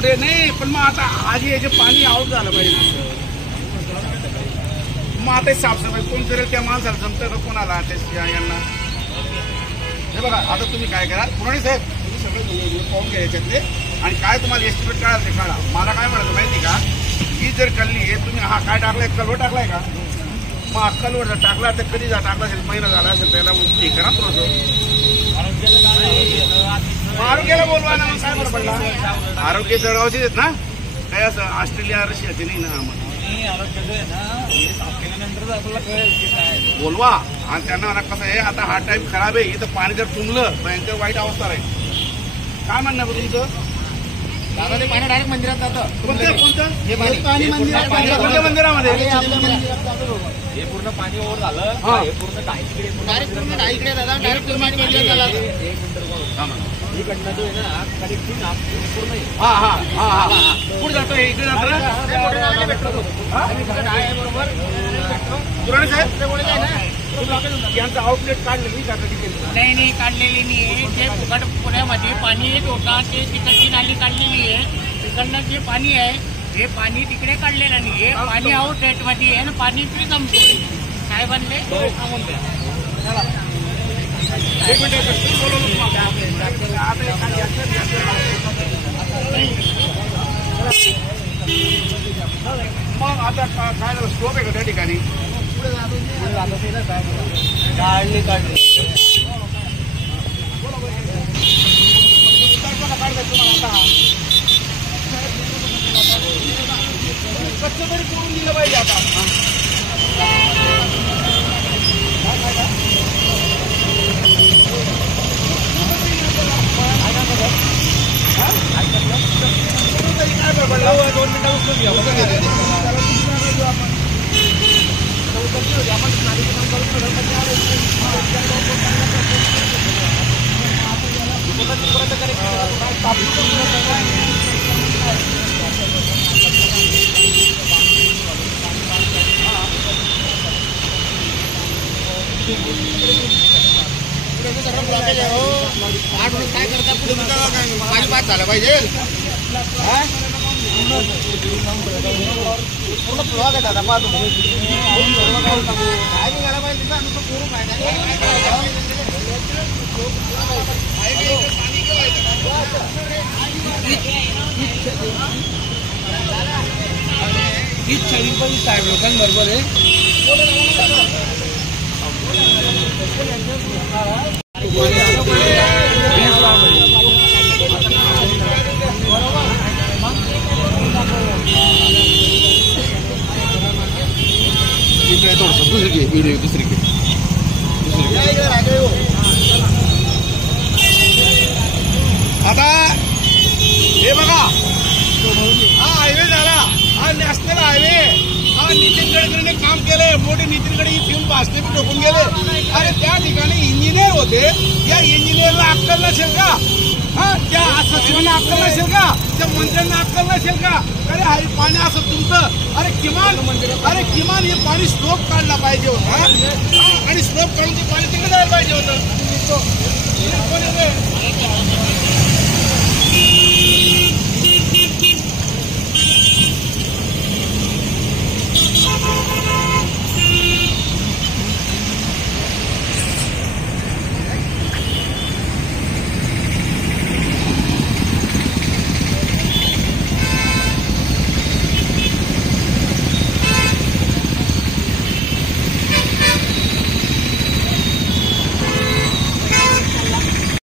कुठे नाही, पण मग आता आज याचे पाणी आऊट झालं पाहिजे. मग आता साफसफाई कोण करेल? त्या माणसाला जमतं का कोणाला यांना? हे बघा आता तुम्ही काय करा पुराणे साहेब, तुम्ही सगळं पाहून घ्या याच्यातले आणि काय तुम्हाला एस्टिमेट काढा ते काढा. मला काय म्हणायचं माहिती का, ही जर कल्ली आहे तुम्ही हा काय टाकलाय, कलवट टाकलाय का? मग कलवट जर टाकला तर कधी टाकला असेल, महिना झाला असेल त्याला हे करा थोडंसं. आरोग्याला बोलवा ना, मग काय बरं पडला? आरोग्य जळगावचे आहेत ना, काय असं ऑस्ट्रेलिया रशियाचे नाही ना. आम्हाला बोलवा आणि त्यांना म्हणा कसं आहे आता हा टाइम खराब आहे, इथं पाणी जर तुंबलं भयंकर वाईट अवस्था राहील. काय म्हणणं बरं तुमचं? दादा ते पाणी डायरेक्ट मंदिरात जातं. कोणतं हे पाणी कोणत्या मंदिरामध्ये? हे पूर्ण पाणी ओव्हर झालं, हे पूर्ण डायरेक्ट दादा डायरेक्ट इकडनं जो आहे ना कनेक्टिंग पूर्ण पुढे जातो, इकडे जातो पुराणे साहेब. यांचं आउटलेट काढलेली नाही काढलेली नाही आहे. जे फुकट पुण्यामध्ये पाणी येत होता ते तिकडची नाली काढलेली आहे. तिकडनं जे पाणी आहे हे पाणी तिकडे काढलेलं नाही. हे पाणी आउटलेट मध्ये आहे ना, पाणी इकडे जमतोय. काय बनले सांगून द्या. एक मिनिट मग आता काय झालं, स्टोक आहे का त्या ठिकाणी? काढली काढायचं तुम्हाला आता कच्चं तरी करून दिलं पाहिजे. आता काय बरं 2 मिनिटं उचलून घ्या. काय करता पुढे पाणी पास झालं पाहिजे. पूर्ण ब्लॉक आहे दादा, पाहतो काय निघाला पाहिजे हीच छवी पण साहेब लोकांबरोबर आहे. दुसरी आता हे बघा, हा हायवे झाला, हा नॅशनल हायवे. हा नितीन गडकरीने काम केलंय. मोठे नितीन गडकरी फिल्म भाषणे बी ठोकून गेले. अरे त्या ठिकाणी इंजिनियर होते, या इंजिनियरला अक्कल नसेल का? हा त्या सचिवांना अक्कल नसेल का? त्या मंत्र्यांना अक्कल नसेल का? अरे हा पाणी असं तुमचं, अरे किमान हे पाणी स्लोप काढला पाहिजे होता आणि स्लोप काढून ते पाणी तिकडे जायला पाहिजे होतं.